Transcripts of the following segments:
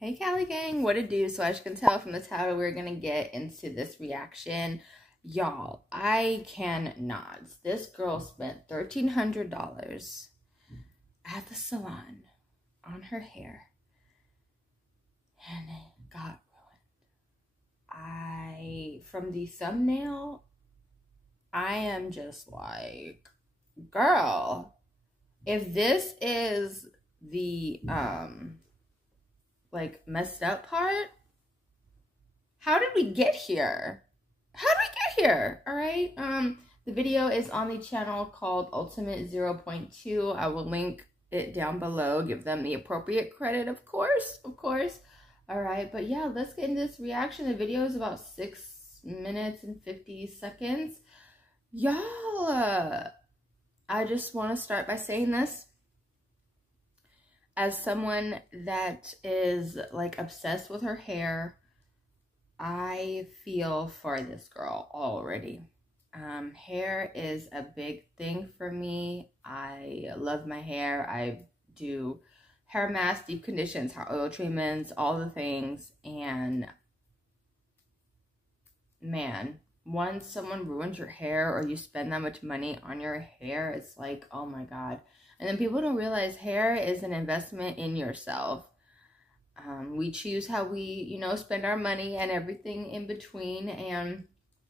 Hey Cali gang, what it do? So as you can tell from the title, we're gonna get into this reaction. Y'all, I cannot. This girl spent $1,300 at the salon on her hair and it got ruined. From the thumbnail, I am just like, girl, if this is the like messed up part, how did we get here? All right, the video is on the channel called Ultimate 0.2. I will link it down below, give them the appropriate credit, of course. All right, but yeah, let's get into this reaction. The video is about 6 minutes and 50 seconds. Y'all, I just want to start by saying this. As someone that is like obsessed with her hair, I feel for this girl already. Hair is a big thing for me. I love my hair. I do hair masks, deep conditions, hair oil treatments, all the things. And man, once someone ruins your hair or you spend that much money on your hair, it's like, oh my God. And then people don't realize hair is an investment in yourself. We choose how we, spend our money and everything in between. And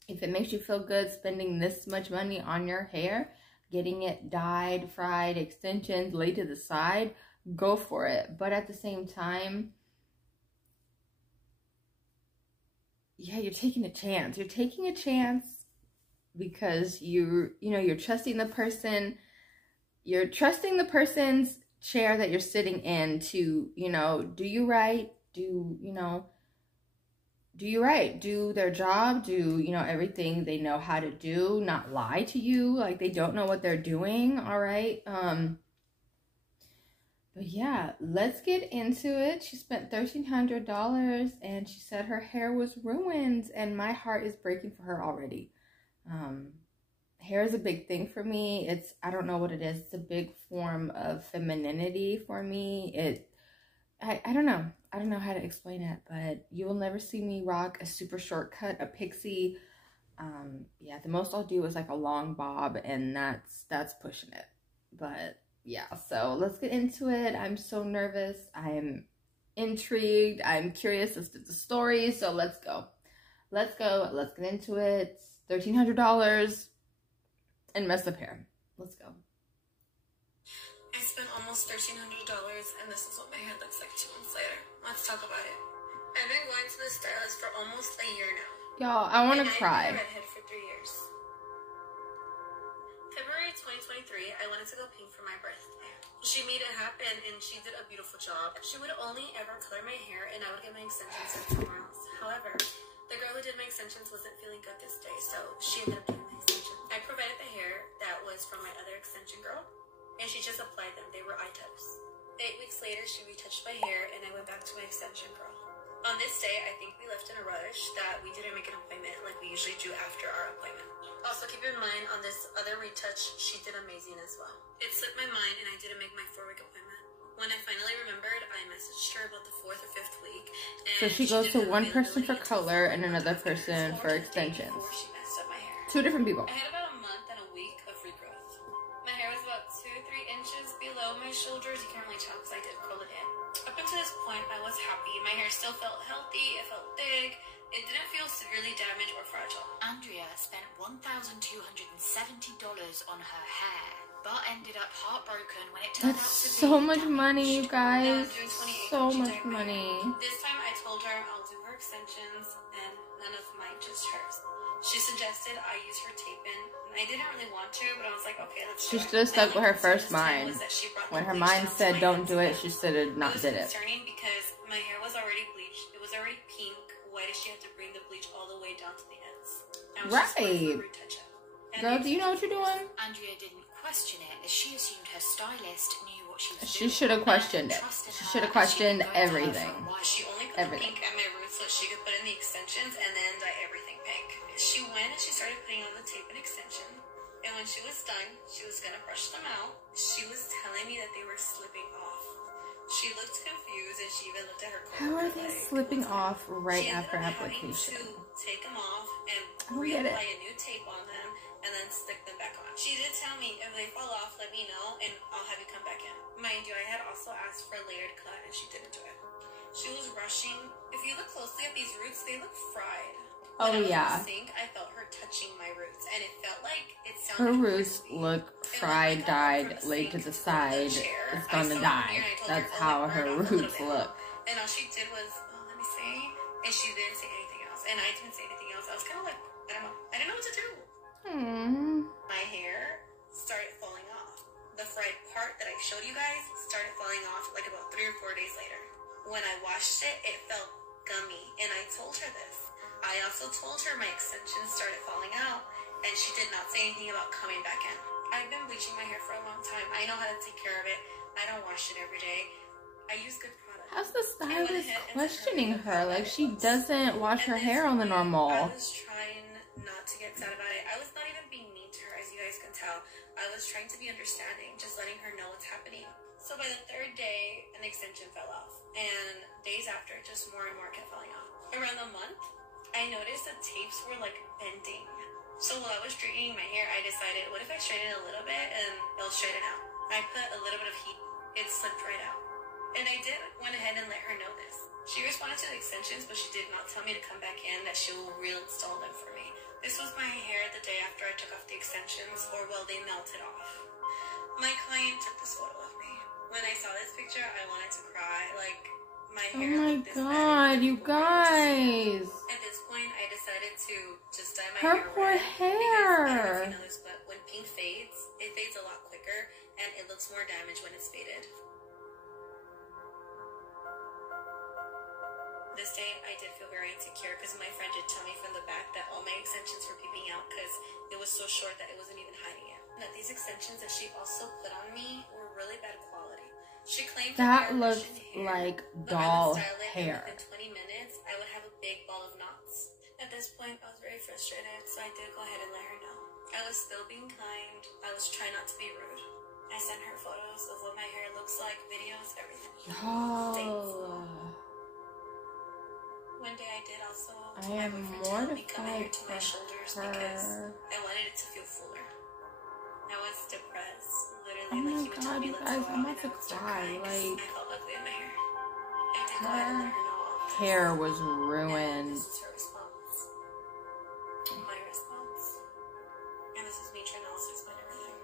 if it makes you feel good spending this much money on your hair, getting it dyed, fried, extensions, laid to the side, go for it. But at the same time, yeah, you're taking a chance. You're taking a chance because you're trusting the person. You're trusting the person's chair that you're sitting in to, do you right, do you right, do their job, do, everything they know how to do, not lie to you, like they don't know what they're doing, all right? But yeah, let's get into it. She spent $1,300 and she said her hair was ruined and my heart is breaking for her already. Hair is a big thing for me. I don't know what it is. It's a big form of femininity for me. I don't know. I don't know how to explain it, but you will never see me rock a super short cut, a pixie. Yeah, the most I'll do is like a long bob, and that's pushing it. But yeah, so let's get into it. I'm so nervous. I'm intrigued. I'm curious as to the story. So let's go. Let's get into it. $1,300. And messed up hair. Let's go. I spent almost $1,300 and this is what my hair looks like 2 months later. Let's talk about it. I've been going to the stylist for almost a year now. Y'all, I want to cry. I've been a redhead for 3 years. February 2023, I wanted to go pink for my birthday. She made it happen and she did a beautiful job. She would only ever color my hair and I would get my extensions from somewhere else. However, the girl who did my extensions wasn't feeling good this day, so she ended up doing my extensions. I provided the hair that was from my other extension girl, and she just applied them. They were eye-tips. 8 weeks later, she retouched my hair, and I went back to my extension girl. On this day, I think we left in a rush that we didn't make an appointment like we usually do after our appointment. Also, keep in mind, on this other retouch, she did amazing as well. It slipped my mind, and I didn't make my 4-week appointment. When I finally remembered, I messaged her about the 4th or 5th week. So she goes to one person for color and another person for extensions. She messed up my hair. 2 different people. I had about a month and a week of regrowth. My hair was about 2-3 inches below my shoulders. You can't really tell because I did curl it in. Up until this point, I was happy. My hair still felt healthy. It felt big. It didn't feel severely damaged or fragile. Andrea spent $1,270 on her hair, but ended up heartbroken when it turned out to be so much money, you guys. So much This time I told her I'll do her extensions and none of mine, just hers. She suggested I use her tape-in. I didn't really want to, but I was like, okay, let's do it. She just stuck with her first mind. When her mind said don't do it, she should have not did it. It was concerning because my hair was already bleached. It was already pink. Why did she have to bring the bleach all the way down to the ends? Right. Girl, do you know what you're doing? Andrea didn't question it as she assumed her stylist knew what she was doing. She should have questioned it. She should have questioned everything. She only put the pink at my roots so she could put in the extensions and then dye everything pink. She went and she started putting on the tape and extension. And when she was done, she was gonna brush them out. She was telling me that they were slipping off. She looked confused and she even looked at her coworker. How are they slipping off right after application? She ended up having to take them off and Get it. reapply a new tape on them and then stick them back on. She did tell me, if they fall off, let me know and I'll have you come back in. Mind you, I had also asked for a layered cut and she didn't do it. She was rushing. If you look closely at these roots, they look fried. Oh, when yeah. I was in the sink, I felt her touching my roots, and it felt like it sounded Her roots crispy. look fried, dyed, laid to the side. It's gonna die. That's how her roots look. And all she did was, oh, let me see. And she didn't say anything else. And I didn't say anything else. I was kind of like, I don't know. I didn't know what to do. My hair started falling off. The fried part that I showed you guys started falling off like about 3 or 4 days later. When I washed it, it felt gummy. And I told her this. I also told her my extensions started falling out, and she did not say anything about coming back in. I've been bleaching my hair for a long time. I know how to take care of it. I don't wash it every day. I use good products. How's the stylist questioning her? Like, she doesn't wash her hair on the normal. I was trying not to get sad about it. I was not even being mean to her, as you guys can tell. I was trying to be understanding, just letting her know what's happening. So by the 3rd day, an extension fell off. And days after, just more and more kept falling off. Around the month, I noticed the tapes were like bending. So while I was straightening my hair, I decided, what if I straighten a little bit and it'll straighten out? I put a little bit of heat. It slipped right out. And I went ahead and let her know this. She responded to the extensions, but she did not tell me to come back in, that she will reinstall them for me. This was my hair the day after I took off the extensions, or well, they melted off. My client took this photo of me. When I saw this picture, I wanted to cry. Like, my hair looked this bad. Oh my god, you guys. At this point, I decided to just dye my Her hair poor red. hair. Because I don't know if you know this, but when pink fades, it fades a lot quicker, and it looks more damaged when it's faded. This day, I did feel very insecure because my friend did tell me from the back that all my extensions were peeping out because it was so short that it wasn't even hiding it. And that these extensions that she also put on me were really bad quality. She claimed that looks like doll hair. Within 20 minutes, I would have a big ball of knots. At this point, I was very frustrated, so I did go ahead and let her know. I was still being kind. I was trying not to be rude. I sent her photos of what my hair looks like, videos, everything. Oh. One day I did also. I am mortified to my shoulders because I wanted it to feel fuller. I was depressed, literally. Oh like my he would tell god, me, you let's guys, go I'm out, about and to I would start cry. crying 'cause Like, I felt ugly in my hair. I did go ahead and let her her know all of this. hair was And ruined. this is her response. My response. And this is me trying to also explain everything.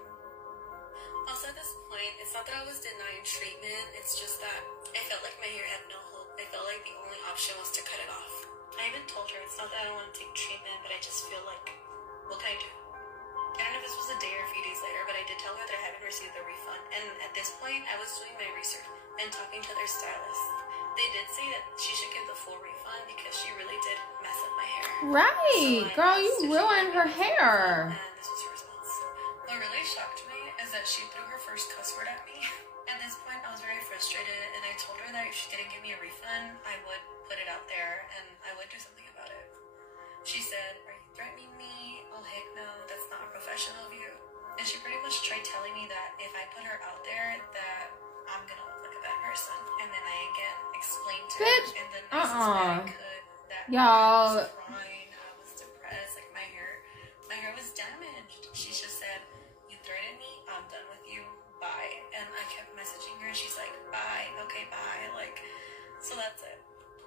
Also at this point, it's not that I was denying treatment, it's just that I felt like my hair had no hope. I felt like the only option was to cut it off. I even told her it's not that I don't want to take treatment, but I just feel like, what can I do? I don't know if this was a day or a few days later, but I did tell her that I haven't received the refund. And at this point, I was doing my research and talking to their stylist. They did say that she should give the full refund because she really did mess up my hair. Right, So girl, you ruined her hair. and this was her response. What really shocked me is that she threw her first cuss word at me. At this point, I was very frustrated, and I told her that if she didn't give me a refund, I would put it out there, and I would do something about it. She said, "Are you threatening me? Oh, heck no, that's not professional of you." And she pretty much tried telling me that if I put her out there, that I'm gonna look like a bad person. And then I again explained to Bitch, her in the nicest way I could that y'all. I was crying, I was depressed, like my hair was damaged. She just said, "You threatened me, I'm done with you, bye." And I kept messaging her, she's like, "Bye, okay, bye." Like, so that's it.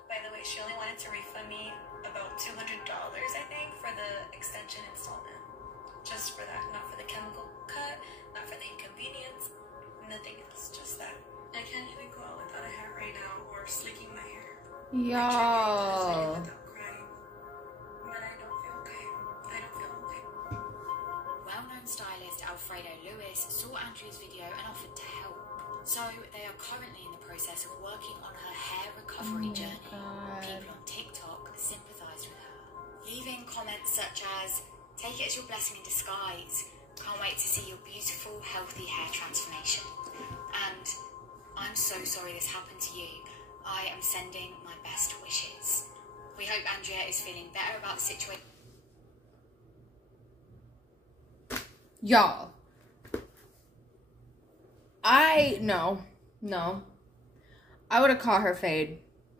By the way, she only wanted to refund me about $200, I think, for the extension installment. Just for that, not for the chemical cut, not for the inconvenience, nothing else, just that. I can't even go out without a hat right now or slicking my hair. Y'all. Without crying. But I don't feel okay. I don't feel okay. Well-known stylist Alfredo Lewis saw Andrea's video and offered to help. So they are currently in the process of working on her hair recovery journey. People on TikTok sympathised with her, leaving comments such as, "Take it as your blessing in disguise. Can't wait to see your beautiful, healthy hair transformation." And, "I'm so sorry this happened to you. I am sending my best wishes." We hope Andrea is feeling better about the situation. Y'all. No. I would have caught her fade.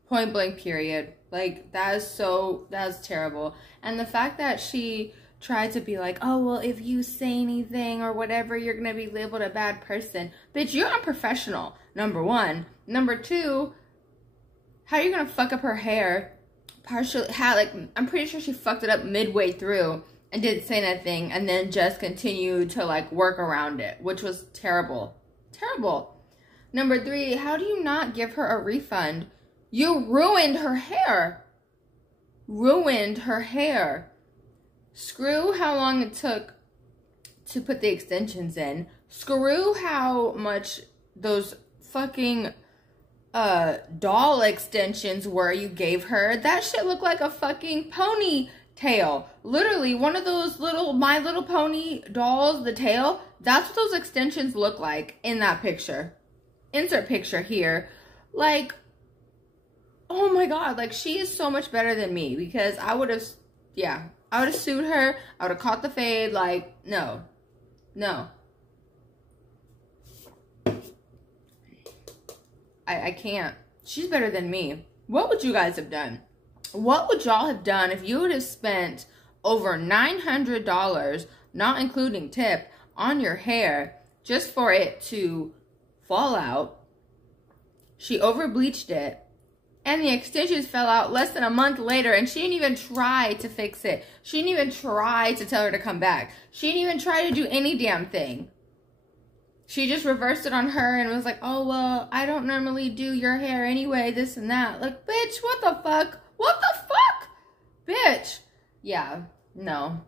Point blank, period. Like, that's terrible. And the fact that she tried to be like, oh, well, if you say anything or whatever, you're going to be labeled a bad person. Bitch, you're unprofessional, number one. Number two, how are you going to fuck up her hair? Partially, I'm pretty sure she fucked it up midway through and didn't say anything and then just continued to, like, work around it, which was terrible. Terrible. Number three, how do you not give her a refund? You ruined her hair. Ruined her hair. Screw how long it took to put the extensions in. Screw how much those fucking doll extensions were you gave her. That shit looked like a fucking ponytail. Literally, one of those little My Little Pony dolls, the tail, that's what those extensions look like in that picture. Insert picture here. Like, oh my god, like, she is so much better than me, because I would have, yeah, I would have sued her. I would have caught the fade. Like, no. No. I can't. She's better than me. What would you guys have done? What would y'all have done if you would have spent over $900, not including tip, on your hair just for it to fall out? She over bleached it, and the extensions fell out less than a month later, and she didn't even try to fix it. She didn't even try to tell her to come back. She didn't even try to do any damn thing. She just reversed it on her and was like, oh, well, I don't normally do your hair anyway, this and that. Like, bitch, what the fuck? What the fuck? Bitch. Yeah, no.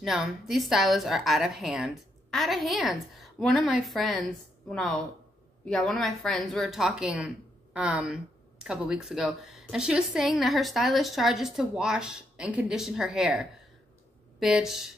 No, these stylists are out of hand. Out of hand. One of my friends, we were talking a couple weeks ago, and she was saying that her stylist charges to wash and condition her hair. Bitch,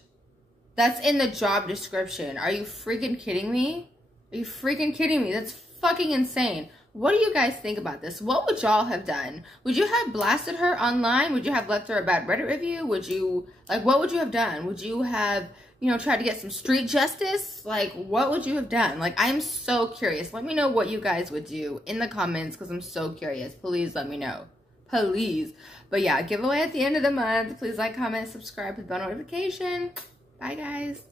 that's in the job description. Are you freaking kidding me? Are you freaking kidding me? That's fucking insane. What do you guys think about this? What would y'all have done? Would you have blasted her online? Would you have left her a bad Reddit review? Would you, like, what would you have done? Would you have, you know, tried to get some street justice? Like, what would you have done? Like, I'm so curious. Let me know what you guys would do in the comments, because I'm so curious. Please let me know. Please. But yeah, giveaway at the end of the month. Please like, comment, subscribe with bell notification. Bye, guys.